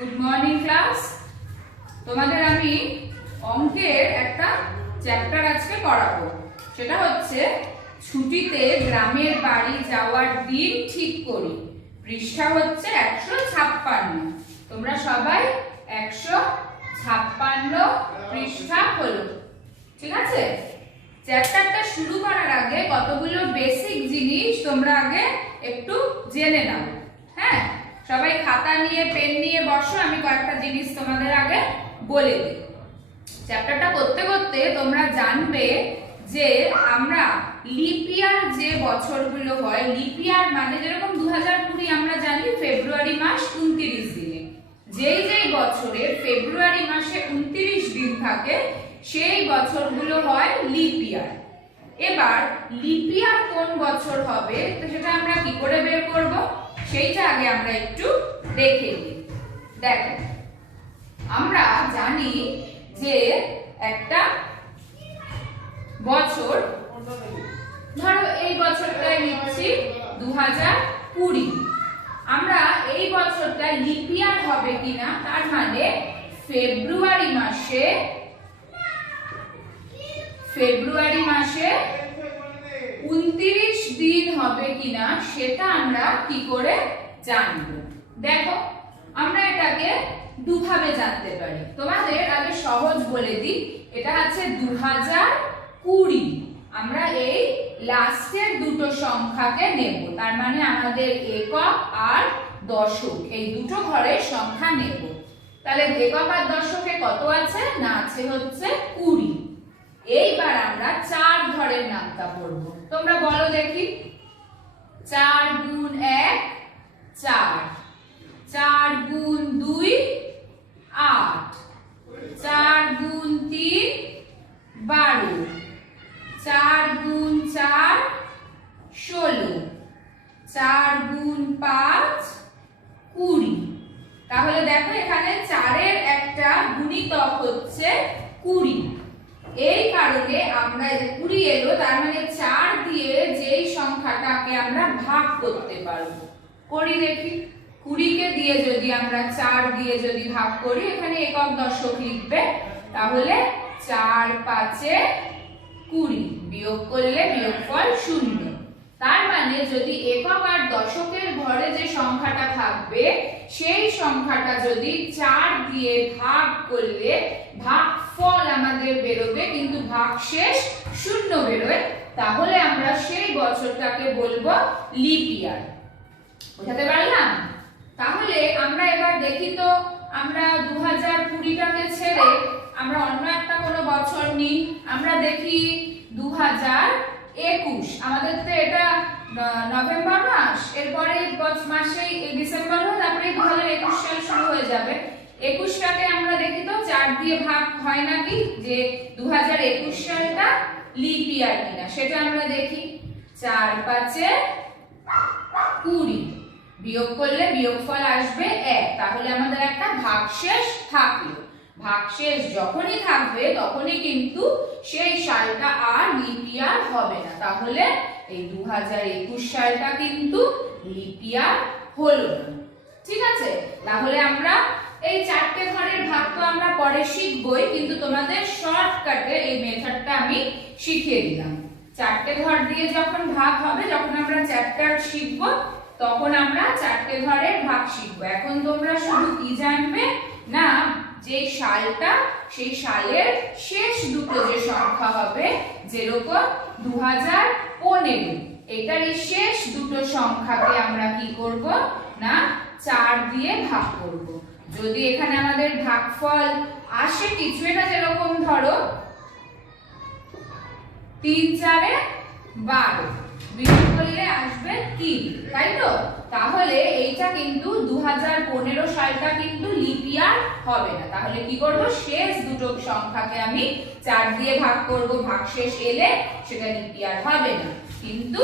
Good morning class. তোমাদের আমি অঙ্কের একটা চ্যাপ্টার আজকে করাবো। সেটা হচ্ছে ছুটিতে গ্রামের বাড়ি যাওয়ার দিন ঠিক করি। পৃষ্ঠা হচ্ছে 156। তোমরা সবাই 156 পৃষ্ঠা হলো, ঠিক আছে? চ্যাপ্টারটা শুরু করার আগে কতগুলো বেসিক জিনিস তোমরা আগে একটু জেনে নাও। হ্যাঁ, সবাই খাতা নিয়ে পেন নিয়ে বসো, আমি কয়েকটা জিনিস তোমাদের আগে বলে দিই। চ্যাপ্টারটা করতে করতে তোমরা জানবে যে আমরা লিপ ইয়ার যে বছরগুলো হয়, লিপ ইয়ার মানে যেরকম 2020 আমরা জানি ফেব্রুয়ারি মাস 29 দিনে, যেই যেই বছরে ফেব্রুয়ারি মাসে 29 দিন থাকে সেই বছরগুলো হয় লিপ ইয়ার। এবার লিপ ইয়ার কোন বছর হবে তো সেটা আমরা কি করে বের করব, সেইটা আগে আমরা একটু দেখে নিই। দেখো, আমরা জানি যে একটা বছর, ধরো এই বছরটাই নিচ্ছি 2020, আমরা এই বছরটা লিপ ইয়ার হবে কিনা তার মানে ফেব্রুয়ারি মাসে 29 দিন হবে কিনা সেটা আমরা কি করে জানবো। দেখো, আমরা এটাকে দুভাবে জানতে পারি। তোমাদের আগে সহজ বলে দিই, এটা আছে 2020। আমরা এই লাস্টের দুটো সংখ্যাকে নেব, তার মানে আমাদের একক আর দশক এই দুটো ঘরের সংখ্যা নেব। তাহলে একক আর দশকে কত আছে না, আছে হচ্ছে 20। এইবার আমরা 4 ঘরের নামতা পড়ব। তোমরা বলো দেখি, 4 গুণ 1 4, 4 গুণ 2 8, 4 গুণ 3 12, 4 গুণ 4 16, 4 গুণ 5 20। তাহলে দেখো এখানে 4 এর একটা গুণিতক হচ্ছে 20। এই কারণে আমরা 20 এলো, তার মানে 4 দিয়ে যেই সংখ্যাটাকে আমরা ভাগ করতে পারবো। করি দেখি, 20 কে দিয়ে যদি আমরা 4 দিয়ে যদি ভাগ করি, এখানে একক দশক লিখবে, তাহলে 4 5 এ 20, বিয়োগ করলে বিয়োগফল 0। তার মানে যদি একক আর দশকের ঘরে যে সংখ্যাটা থাকবে সেই সংখ্যাটা যদি 4 দিয়ে ভাগ করলে ভাগফল আমাদের বেরোবে, কিন্তু ভাগশেষ 0 বেরোয়, তাহলে আমরা সেই বছরটাকে বলবো লিপ ইয়ার। বুঝতে পারলাম? তাহলে আমরা এবার দেখি তো, আমরা 2020টাকে ছেড়ে আমরা অন্য একটা কোনো বছর নিই। আমরা দেখি 2021। আমাদের তো এটা নভেম্বর মাস, এরপরে মাসেই ডিসেম্বর হয়ে তারপরে 2021 সাল শুরু হয়ে যাবে। 21টাকে আমরা দেখি তো 4 দিয়ে ভাগ হয় নাকি, যে 2021 সালটা লিপ ইয়ার কিনা সেটা আমরা দেখি। 4 5 এ 20, বিয়োগ করলে বিয়োগফল আসবে 1, তাহলে আমাদের একটা ভাগশেষ থাকলো। ভাগশেষ যখনই থাকবে তখনই কিন্তু সেই সালটা আর লিপ ইয়ার হবে না, তাহলে এই 2021 সালটা কিন্তু লিপ ইয়ার হলো না। ঠিক আছে? তাহলে আমরা এই 4টে ঘরের ভাগ তো আমরা পরে শিখবই, কিন্তু তোমাদের শর্টকাটে এই মেথডটা আমি শিখিয়ে দিলাম। 4টে ঘর দিয়ে যখন ভাগ হবে, যখন আমরা চ্যাপ্টার শিখবো তখন আমরা 4টে ঘরের ভাগ শিখবো। এখন তোমরা শুধু কি জানবে না, যে সালটা, সেই সালের শেষ দুটো যে সংখ্যা হবে, যেরকম 2015, এটার শেষ দুটো সংখ্যাকে আমরা কি করব না 4 দিয়ে ভাগ করব। যদি এখানে আমাদের ভাগফল আসে কিছু, এটা যেরকম ধরো 3 4 এ 12, বিয়োগ করলে আসবে 3, তাই তো? তাহলে এইটা কিন্তু 2015 সালটা কিন্তু লিপ ইয়ার হবে না। তাহলে কি করব, শেষ দুটো সংখ্যাকে আমি 4 দিয়ে ভাগ করব, ভাগশেষ এলে সেটা লিপ ইয়ার হবে না। কিন্তু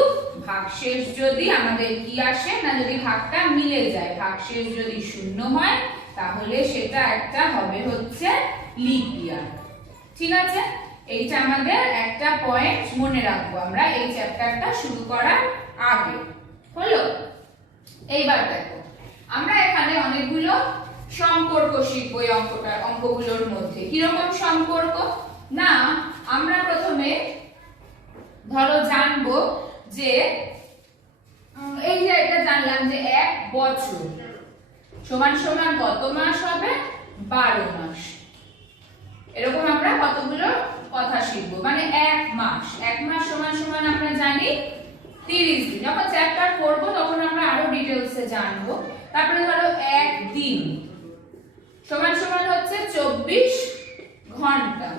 ভাগশেষ যদি আমাদের কি আসে না, যদি ভাগটা মিলে যায়, ভাগশেষ যদি 0 হয় তাহলে সেটা একটা হবে হচ্ছে লিপ ইয়ার। ঠিক আছে? এইটা আমাদের একটা পয়েন্ট মনে রাখবো আমরা এই চ্যাপ্টারটা শুরু করার আগে। হলো? এইবার দেখো, আমরা এখানে অনেকগুলো সম্পর্ক শিখবো এই অঙ্কগুলোর মধ্যে। কিরকম সম্পর্ক না, আমরা প্রথমে ধরো জানবো যে এই যে এটা জানলাম যে 1 বছর সমান সমান কত মাস হবে, 12 মাস। এরকম আমরা কতগুলো কথা শিখবো। মানে 1 মাস সমান সমান আমরা জানি 30 দিন। যখন চ্যাপ্টার পড়বো তখন আমরা আরো ডিটেইলসে জানবো। তারপরে ধরো 1 দিন সমান সমান হচ্ছে 24 ঘন্টা।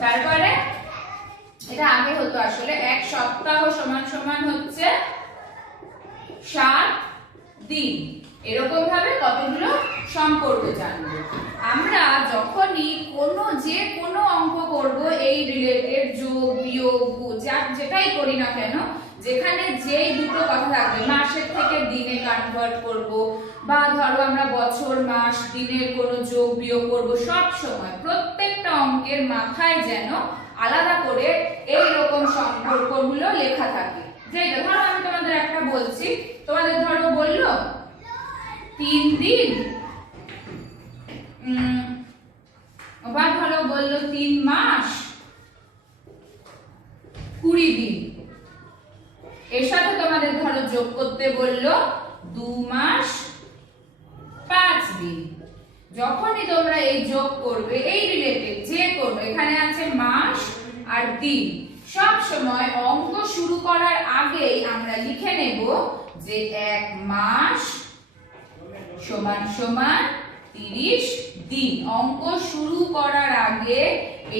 তারপরে এটা আগে হতো আসলে 1 সপ্তাহ সমান সমান হচ্ছে 7 দিন। এরকম ভাবে কতগুলো সম্পর্ক জানবো। আমরা যখনই যে কোনো অঙ্ক করব এই রিলেটেড, যোগ বিয়োগ যেটাই করি না কেন, যেখানে যেই দুটো কথা থাকবে, মাসের থেকে দিনে কনভার্ট করব, বা ধরো আমরা বছর মাস দিনের কোনো যোগ বিয়োগ করব, সব সময় প্রত্যেকটা অঙ্কের মাথায় যেন আলাদা করে এই রকম সম্পর্কগুলো লেখা থাকে। যেটা ধরো আমি তোমাদের একটা বলছি, তোমাদের ধরো বললো 3 দিন, আবার ধরো বললো 3 মাস 20 দিন। এর সাথে তোমাদের ধরো যোগ করতে বললো 2 মাস 5 দিন। যখনই তোমরা এই যোগ করবে এই রিলেটেড যে করবে, এখানে আছে মাস আর দিন, সব সময় অঙ্ক শুরু করার আগেই আমরা লিখে নেব যে 1 মাস সমান সমান 30 দিন। অঙ্ক শুরু করার আগে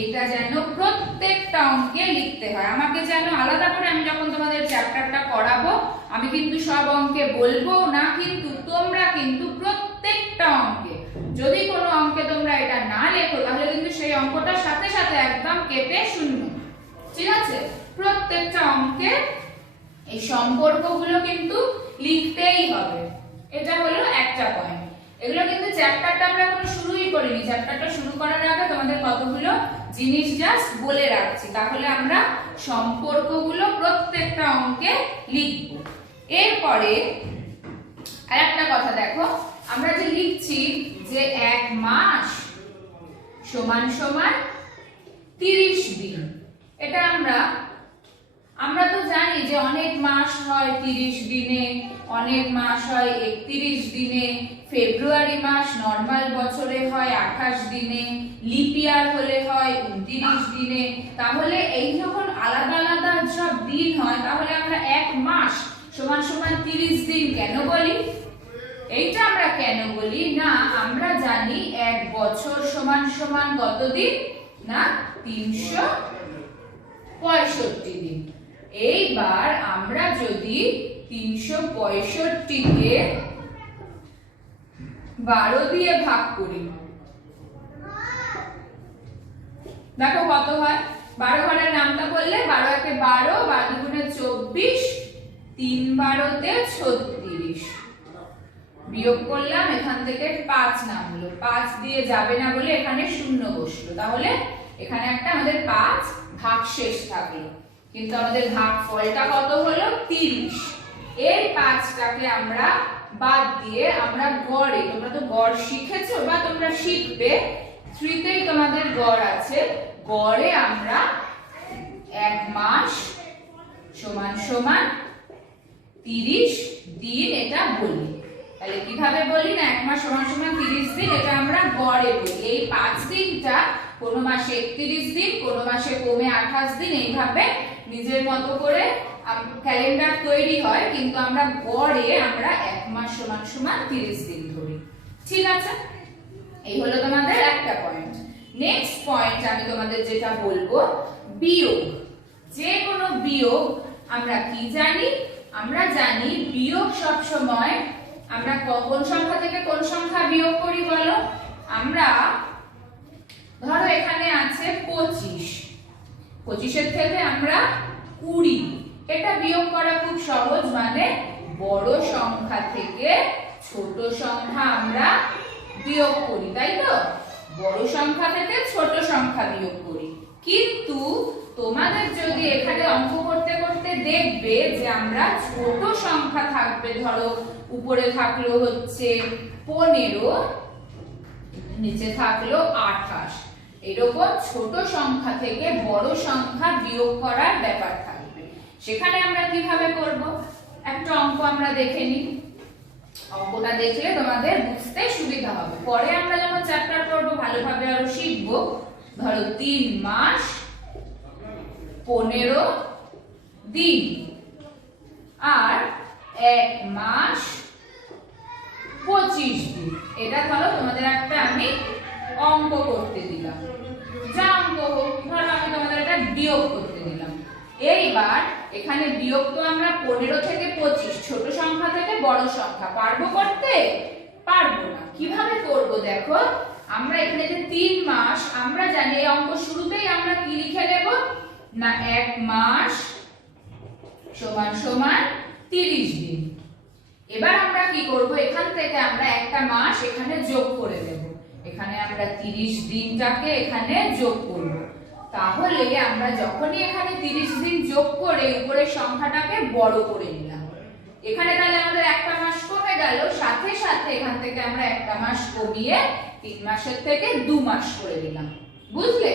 এটা যেন প্রত্যেকটা অঙ্কে লিখতে হয়। আমাকে যেন আলাদা করে, আমি যখন তোমাদের চ্যাপ্টারটা করাবো আমি কিন্তু সব অঙ্কে বলবো না, কিন্তু তোমরা কিন্তু প্রত্যেকটা অঙ্কে, যদি কোনো অঙ্কে তোমরা এটা না লেখো তাহলে কিন্তু সেই অঙ্কটার সাথে সাথে একদম কেটে শূন্য। ঠিক আছে? প্রত্যেকটা অঙ্কে এই সম্পর্কগুলো কিন্তু লিখতেই হবে। এটা হলো একটা পয়েন্ট। এগুলো কিন্তু চ্যাপ্টারটা আমরা এখনো শুরুই করিনি। চ্যাপ্টারটা শুরু করার আগে তোমাদের কতগুলো জিনিস জাস্ট বলে রাখছি, তাহলে আমরা সম্পর্কগুলো প্রত্যেকটা অঙ্কে লিখব। এরপরে আরেকটা কথা দেখো, আমরা যে লিখছি যে 1 মাস সমান সমান 30 দিন, এটা আমরা তো জানি যে অনেক মাস হয় 30 দিনে, অনেক মাস হয় 31 দিনে, ফেব্রুয়ারি মাস নরমাল বছরে হয় 28 দিনে, লিপ ইয়ার হলে হয় 29 দিনে। তাহলে এই যখন আলাদা আলাদা সব দিন হয়, তাহলে আমরা 1 মাস সমান সমান 30 দিন কেন বলি? এইটা আমরা কেন বলি না, আমরা জানি 1 বছর সমান সমান কত দিন না 365 দিন। এইবার আমরা যদি 365 কে 12 দিয়ে ভাগ করি, দেখো কত হয়। 12 ঘরের নামটা বললে 12 একে 12, 12 দুগুণে 24, 3 12 36। বিয়োগ করলাম, এখান থেকে 5 নামলো, 5 দিয়ে যাবে না বলে এখানে শূন্য বসলো। তাহলে এখানে একটা আমাদের 5 ভাগশেষ থাকলো, কিন্তু আমাদের ভাগফলটা কত হলো 30। এই 5টাকে আমরা বাদ দিয়ে আমরা গড়ে, তোমরা তো গড় শিখেছো বা তোমরা শিখবে, 3 তেই তোমাদের গড় আছে, গড়ে আমরা 1 মাস সমান সমান 30 দিন এটা বলি। তাহলে কিভাবে বলি না 1 মাস সমান সমান 30 দিন, এটা আমরা গড়ে বলি। এই 5 দিনটা কোনো মাসে 31 দিন, কোনো মাসে কমে 28 দিন, এইভাবে নিজের মতো করে ক্যালেন্ডার তৈরি হয়, কিন্তু আমরা গড়ে আমরা 1 মাস সমান সমান 30 দিন ধরি। ঠিক আছে? এই হলো তোমাদের একটা পয়েন্ট। নেক্সট পয়েন্ট আমি তোমাদের যেটা বলবো, বিয়োগ। যে কোনো বিয়োগ আমরা কি জানি? আমরা জানি বিয়োগ সব সময় আমরা কোন সংখ্যা থেকে কোন সংখ্যা বিয়োগ করি বলো? আমরা ধরো এখানে আছে 25, 25 এর থেকে আমরা 20, এটা বিয়োগ করা খুব সহজ। মানে বড় সংখ্যা থেকে ছোট সংখ্যা আমরা বিয়োগ করি, তাই তো? বড় সংখ্যা থেকে ছোট সংখ্যা বিয়োগ করি। কিন্তু তোমাদের যদি এখানে অঙ্ক করতে করতে দেখবে যে আমরা ছোট সংখ্যা থাকবে, ধরো উপরে থাকলো হচ্ছে 15, নিচে থাকলো 28। এরকম ছোট সংখ্যা থেকে বড় সংখ্যা বিয়োগ করার ব্যাপার থাকবে। সেখানে আমরা কিভাবে করব, একটা অঙ্ক আমরা দেখে নিই। অঙ্কটা দেখলে তোমাদের বুঝতে সুবিধা হবে, পরে আমরা যখন চ্যাপ্টার করব ভালোভাবে আরো শিখবো। ধরো 3 মাস 15 দিন আর 1 মাস 25 দিন। এটা ধরো তোমাদের একটা আমি অঙ্ক করতে দিলাম, যা অঙ্ক হোক, ধরো আমি তোমাদের এটা বিয়োগ করতে দিলাম। এইবার এখানে বিয়োগ তো আমরা 15 থেকে 25, ছোট সংখ্যা থেকে বড় সংখ্যা, পারবো করতে? পারবো না। কিভাবে করব দেখো, আমরা এখানে যে 3 মাস, আমরা জানি এই অঙ্ক শুরুতেই আমরা কি লিখে দেব না 1 মাস সমান সমান 30 দিন। এবার আমরা কি করব, এখান থেকে আমরা একটা মাস এখানে যোগ করে দেব। এখানে আমরা 30 দিনটাকে এখানে যোগ করব। তাহলে আমরা যখনই এখানে 30 দিন যোগ করে উপরের সংখ্যাটাকে বড় করে নিলাম, এখানে তাহলে আমাদের একটা মাস কমে গেল, সাথে সাথে এখান থেকে আমরা একটা মাস কমিয়ে 3 মাসের থেকে 2 মাস করে দিলাম। বুঝলে?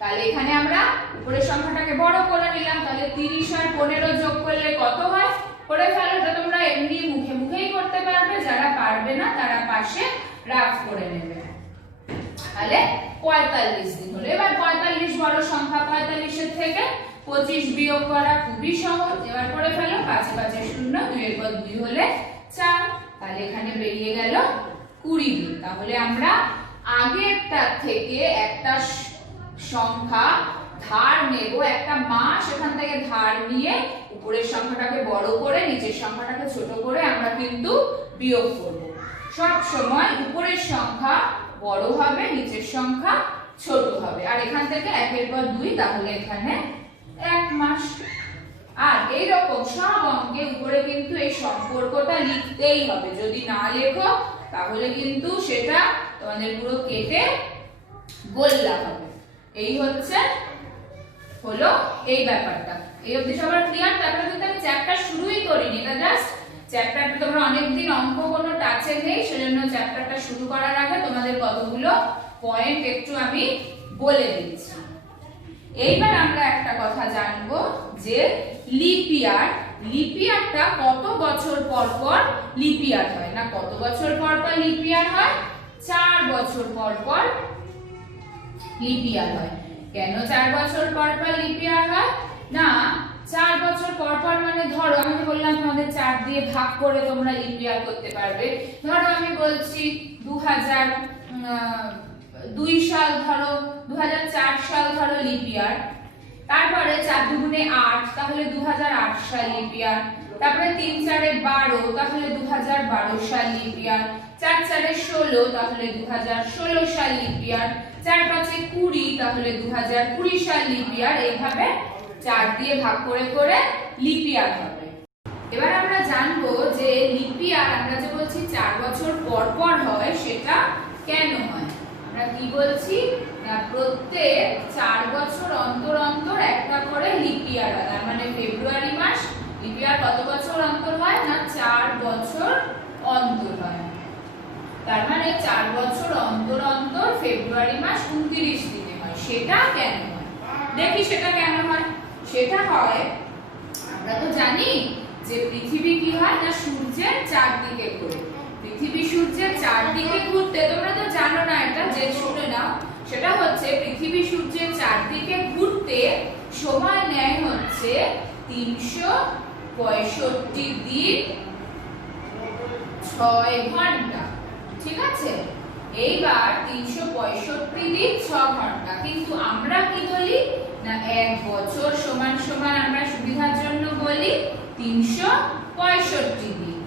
তাহলে এখানে আমরা উপরের সংখ্যাটাকে বড় করে নিলাম। তাহলে 30 আর 15 যোগ করলে কত হয়? করে ফেলো, এটা তোমরা এমনি মুখে মুখেই করতে পারবে, যারা পারবে না তারা পাশে রাফ করে নেবে। তাহলে 45 দিন হলো। এবার 45 বড় সংখ্যা, 45 এর থেকে 25 বিয়োগ করা খুবই সহজ। এবার করে ফেলো, 5 5 0, 2 এর পর 2 হলে 4। তাহলে এখানে বেরিয়ে গেল 20 দিন। তাহলে আমরা আগেরটা থেকে একটা সংখ্যা ধার নেব, একটা মাস এখান থেকে ধার নিয়ে উপরের সংখ্যাটাকে বড় করে নিচের সংখ্যাটাকে ছোট করে আমরা কিন্তু বিয়োগ করব। সব সময় উপরের সংখ্যা বড় হবে, নিচের সংখ্যা ছোট হবে। আর এখান থেকে 1 এর পর 2, তাহলে এখানে 1 মাস। আর এইরকম সব অঙ্কে উপরে কিন্তু এই সম্পর্কটা লিখতেই হবে। যদি না লেখো তাহলে কিন্তু সেটা তোমাদের পুরো কেটে গোল্লা হবে। এই হলো এই ব্যাপারটা। এই অবধি সবার ক্লিয়ার? তারপরে কিন্তু আমি চ্যাপ্টার শুরুই করিনি, এটা জাস্ট চ্যাপ্টারটা তোমরা অনেকদিন অঙ্ক কোনো টাচে নেই, সেজন্য চ্যাপ্টারটা শুরু করার আগে তোমাদের কতগুলো পয়েন্ট একটু আমি বলে দিচ্ছি। এইবার আমরা একটা কথা জানবো যে লিপ ইয়ার, লিপ ইয়ারটা কত বছর পর পর লিপ ইয়ার হয়। না কত বছর পর পর লিপ ইয়ার হয়? 4 বছর পর পর লিপ ইয়ার হয়। কেন 4 বছর পর পর লিপ ইয়ার হয়? না 4 বছর পর পর মানে ধরো আমি বললাম তোমাদের 4 দিয়ে ভাগ করে তোমরা লিপ ইয়ার করতে পারবে। ধরো আমি বলছি 2002 সাল, ধরো 2004 সাল ধরো লিপ ইয়ার। তারপরে 4 দুগুণে 8, তাহলে 2008 সাল লিপ ইয়ার। তারপরে 3 4 12, তাহলে 2012 সাল লিপ ইয়ার। 4 4 16, তাহলে 2016 সাল লিপ ইয়ার। 4 5 20, তাহলে 2020 সাল লিপ ইয়ার। এইভাবে 4 দিয়ে ভাগ করে করে লিপ ইয়ার হবে। এবার আমরা জানবো যে লিপ ইয়ার আমরা যে বলছি 4 বছর পর পর হয়, সেটা কেন হয়। আমরা কি বলছি না প্রত্যেক 4 বছর অন্তর অন্তর একটা করে লিপ ইয়ার হয়। তার মানে ফেব্রুয়ারি মাস লিপ ইয়ার কত বছর অন্তর হয়? না 4 বছর অন্তর হয়। তার মানে 4 বছর অন্তর অন্তর ফেব্রুয়ারি মাস 29 দিনে হয়। সেটা কেন হয় দেখি, সেটা কেন হয়? সেটা হয়, আমরা তো জানি যে পৃথিবী কি হয় না সূর্যের চারদিকে ঘোরে। পৃথিবী সূর্যের চারদিকে ঘুরতে, তোমরা তো জানো না এটা, যে শুনে নাও, সেটা হচ্ছে পৃথিবী সূর্যের চারদিকে ঘুরতে সময় নেয় হচ্ছে 365 দিন 6 ঘন্টা। ঠিক আছে? এইবার 365 দিন 6 ঘন্টা, কিন্তু আমরা কি বলি না 1 বছর সমান সমান আমরা সুবিধার জন্য বলি 365 দিন।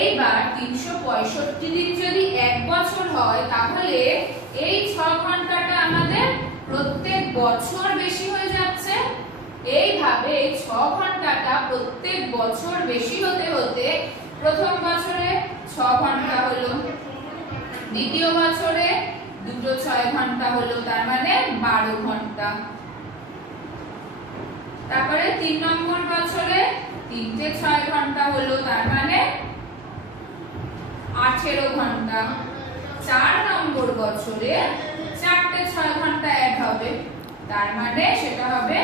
এইবার 365 দিন যদি 1 বছর হয়, তাহলে এই 6 ঘন্টাটা আমাদের প্রত্যেক বছর বেশি হয়ে যাচ্ছে। এইভাবে এই 6 ঘন্টাটা প্রত্যেক বছর বেশি হতে হতে প্রথম বছরে 6 ঘন্টা হলো, দ্বিতীয় বছরে দুটো 6 ঘন্টা হলো, তার মানে 12 ঘন্টা। তারপরে 3 নম্বর বছরে 3টে 6 ঘন্টা হলো, তার মানে 18 ঘন্টা। 4 নম্বর বছরে 4টে 6 ঘন্টা অ্যাড হবে, তার মানে সেটা হবে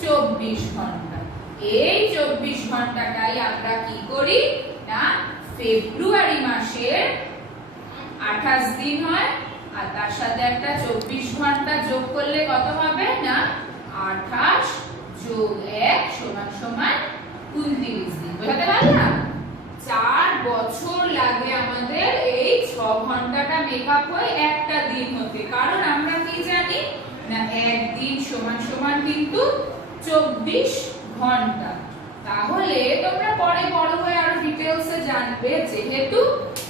24 ঘন্টা। এই 24 ঘন্টাটাই আমরা কি করি না ফেব্রুয়ারি মাসের 28 দিন হয়, আর তার সাথে একটা 24 ঘন্টা যোগ করলে কত হবে না 28 যোগ 1 সমান সমান 29 দিন। বুঝতে পারলাম? 4 বছর লাগে আমাদের এই 6 ঘন্টাটা মেকআপ হয়ে একটা দিন হতে, কারণ আমরা কি জানি না এক দিন সমান সমান কিন্তু 24 ঘন্টা। তাহলে তোমরা পরে বড় হয়ে আরো ডিটেইলসে জানবে, যেহেতু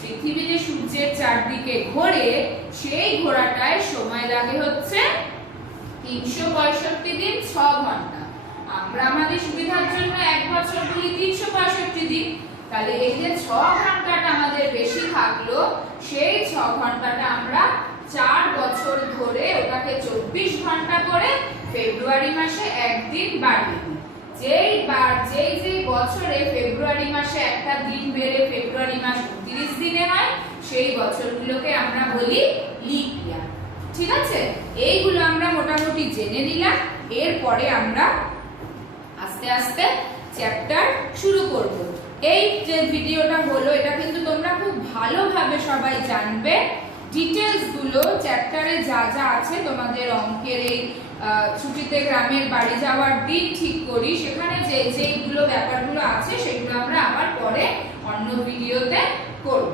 পৃথিবী যে সূর্যের চারদিকে ঘোরে সেই ঘোরাটায় সময় লাগে হচ্ছে 365 দিন 6 ঘন্টা। আমরা আমাদের সুবিধার জন্য এক বছর বলি 365 দিন, তাহলে এই যে 6 ঘন্টাটা আমাদের বেশি থাকলো সেই 6 ঘন্টাটা আমরা 4 বছর ধরে ওটাকে 24 ঘন্টা করে ফেব্রুয়ারি মাসে একদিন বাড়িয়ে দিই। যেই বছরে ফেব্রুয়ারি মাসে একটা দিন বেড়ে ফেব্রুয়ারি মাস 29 দিনে হয় সেই বছরগুলোকে আমরা বলি লিপ ইয়ার। ঠিক আছে, এইগুলো আমরা মোটামুটি জেনে নিলাম। এরপরে আমরা আস্তে আস্তে চ্যাপ্টার শুরু করব। এই যে ভিডিওটা হলো এটা কিন্তু তোমরা খুব ভালোভাবে সবাই জানবে, ডিটেইলস গুলো চ্যাপ্টারে যা যা আছে। তোমাদের অঙ্কের এই ছুটিতে গ্রামের বাড়ি যাওয়ার দিন ঠিক করি, সেখানে যে যেগুলো ব্যাপারগুলো আছে সেগুলো আমরা আবার পরে অন্য ভিডিওতে করব।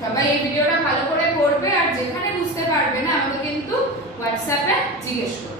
সবাই এই ভিডিওটা ভালো করে করবে, আর যেখানে বুঝতে পারবে না আমাকে কিন্তু হোয়াটসঅ্যাপে জিজ্ঞেস করবে।